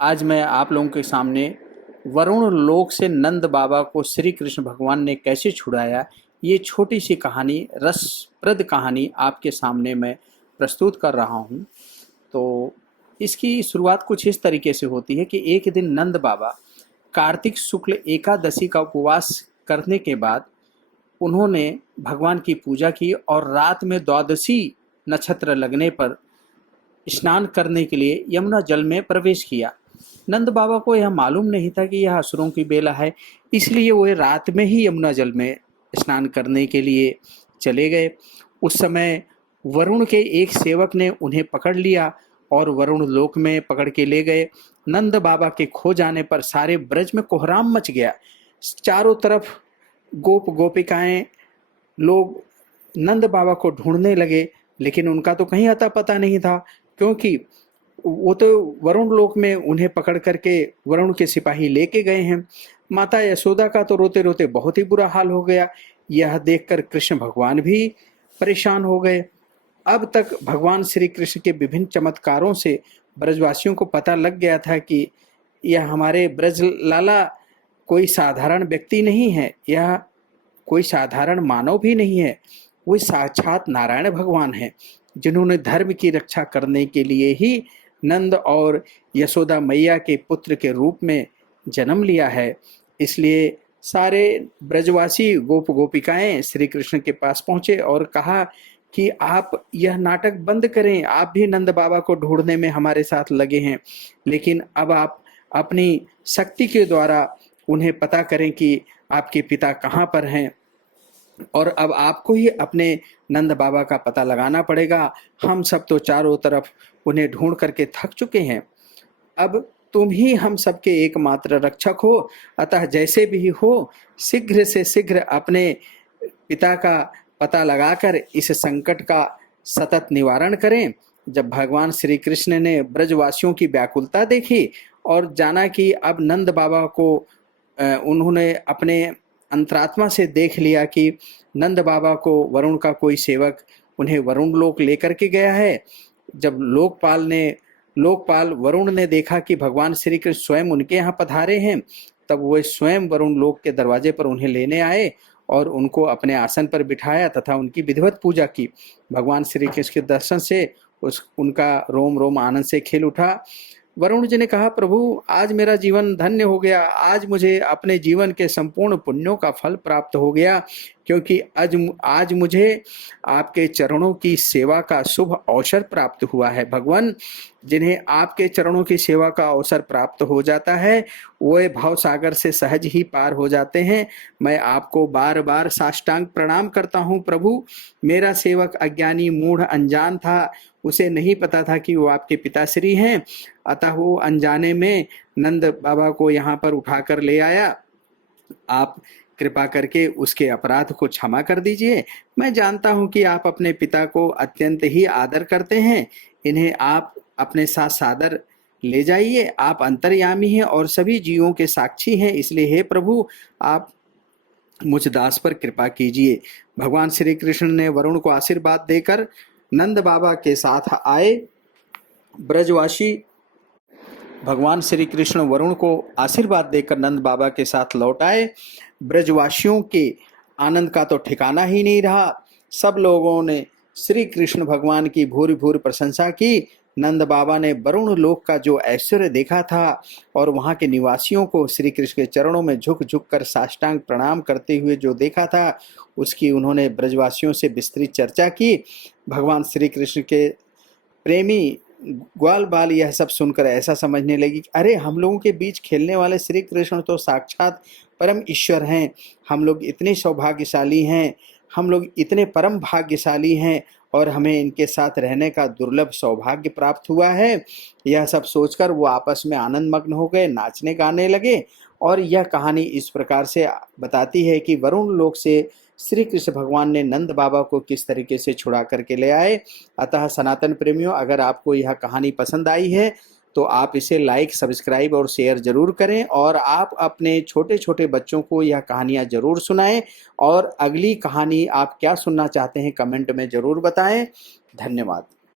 आज मैं आप लोगों के सामने वरुण लोक से नंद बाबा को श्री कृष्ण भगवान ने कैसे छुड़ाया, ये छोटी सी कहानी, रसप्रद कहानी आपके सामने मैं प्रस्तुत कर रहा हूँ। तो इसकी शुरुआत कुछ इस तरीके से होती है कि एक दिन नंद बाबा कार्तिक शुक्ल एकादशी का उपवास करने के बाद उन्होंने भगवान की पूजा की और रात में द्वादशी नक्षत्र लगने पर स्नान करने के लिए यमुना जल में प्रवेश किया। नंद बाबा को यह मालूम नहीं था कि यह असुरों की बेला है, इसलिए वे रात में ही यमुना जल में स्नान करने के लिए चले गए। उस समय वरुण के एक सेवक ने उन्हें पकड़ लिया और वरुण लोक में पकड़ के ले गए। नंद बाबा के खो जाने पर सारे ब्रज में कोहराम मच गया। चारों तरफ गोप गोपिकाएं लोग नंद बाबा को ढूंढने लगे, लेकिन उनका तो कहीं अता पता नहीं था, क्योंकि वो तो वरुण लोक में उन्हें पकड़ करके वरुण के सिपाही लेके गए हैं। माता यशोदा का तो रोते रोते बहुत ही बुरा हाल हो गया। यह देखकर कृष्ण भगवान भी परेशान हो गए। अब तक भगवान श्री कृष्ण के विभिन्न चमत्कारों से ब्रजवासियों को पता लग गया था कि यह हमारे ब्रज लाला कोई साधारण व्यक्ति नहीं है, यह कोई साधारण मानव भी नहीं है, वो साक्षात नारायण भगवान है, जिन्होंने धर्म की रक्षा करने के लिए ही नंद और यशोदा मैया के पुत्र के रूप में जन्म लिया है। इसलिए सारे ब्रजवासी गोप गोपिकाएं श्री कृष्ण के पास पहुंचे और कहा कि आप यह नाटक बंद करें, आप भी नंद बाबा को ढूंढने में हमारे साथ लगे हैं, लेकिन अब आप अपनी शक्ति के द्वारा उन्हें पता करें कि आपके पिता कहाँ पर हैं, और अब आपको ही अपने नंद बाबा का पता लगाना पड़ेगा। हम सब तो चारों तरफ उन्हें ढूंढ करके थक चुके हैं, अब तुम ही हम सबके एकमात्र रक्षक हो, अतः जैसे भी हो शीघ्र से शीघ्र अपने पिता का पता लगाकर इस संकट का सतत निवारण करें। जब भगवान श्री कृष्ण ने ब्रजवासियों की व्याकुलता देखी और जाना कि अब नंद बाबा को उन्होंने अपने अंतरात्मा से देख लिया कि नंद बाबा को वरुण का कोई सेवक उन्हें वरुण लोक लेकर के गया है। जब लोकपाल वरुण ने देखा कि भगवान श्री कृष्ण स्वयं उनके यहाँ पधारे हैं, तब वह स्वयं वरुण लोक के दरवाजे पर उन्हें लेने आए और उनको अपने आसन पर बिठाया तथा उनकी विधिवत पूजा की। भगवान श्री कृष्ण के दर्शन से उनका रोम रोम आनंद से खिल उठा। वरुण जी ने कहा, प्रभु आज मेरा जीवन धन्य हो गया, आज मुझे अपने जीवन के संपूर्ण पुण्यों का फल प्राप्त हो गया, क्योंकि आज मुझे आपके चरणों की सेवा का शुभ अवसर प्राप्त हुआ है। भगवान, जिन्हें आपके चरणों की सेवा का अवसर प्राप्त हो जाता है वे भाव सागर से सहज ही पार हो जाते हैं। मैं आपको बार बार साष्टांग प्रणाम करता हूँ प्रभु। मेरा सेवक अज्ञानी मूढ़ अनजान था, उसे नहीं पता था कि वो आपके पिताश्री हैं, अतः वो अनजाने में नंद बाबा को यहाँ पर उठाकर ले आया। आप कृपा करके उसके अपराध को क्षमा कर दीजिए। मैं जानता हूँ कि आप अपने पिता को अत्यंत ही आदर करते हैं, इन्हें आप अपने साथ सादर ले जाइए। आप अंतर्यामी हैं और सभी जीवों के साक्षी हैं, इसलिए हे प्रभु आप मुझ दास पर कृपा कीजिए। भगवान श्री कृष्ण ने वरुण को आशीर्वाद देकर नंद बाबा के साथ आए। ब्रजवासी भगवान श्री कृष्ण वरुण को आशीर्वाद देकर नंद बाबा के साथ लौट आए। ब्रजवासियों के आनंद का तो ठिकाना ही नहीं रहा। सब लोगों ने श्री कृष्ण भगवान की भूरि भूरि प्रशंसा की। नंद बाबा ने वरुण लोक का जो ऐश्वर्य देखा था और वहाँ के निवासियों को श्री कृष्ण के चरणों में झुक झुक कर साष्टांग प्रणाम करते हुए जो देखा था, उसकी उन्होंने ब्रजवासियों से विस्तृत चर्चा की। भगवान श्री कृष्ण के प्रेमी ग्वाल बाल यह सब सुनकर ऐसा समझने लगी कि अरे, हम लोगों के बीच खेलने वाले श्री कृष्ण तो साक्षात परम ईश्वर हैं। हम लोग इतने सौभाग्यशाली हैं, हम लोग इतने परम भाग्यशाली हैं और हमें इनके साथ रहने का दुर्लभ सौभाग्य प्राप्त हुआ है। यह सब सोचकर वो आपस में आनंद मग्न हो गए, नाचने गाने लगे। और यह कहानी इस प्रकार से बताती है कि वरुण लोक से श्री कृष्ण भगवान ने नंद बाबा को किस तरीके से छुड़ा करके ले आए। अतः सनातन प्रेमियों, अगर आपको यह कहानी पसंद आई है तो आप इसे लाइक, सब्सक्राइब और शेयर जरूर करें, और आप अपने छोटे छोटे बच्चों को यह कहानियाँ जरूर सुनाएं। और अगली कहानी आप क्या सुनना चाहते हैं कमेंट में जरूर बताएं। धन्यवाद।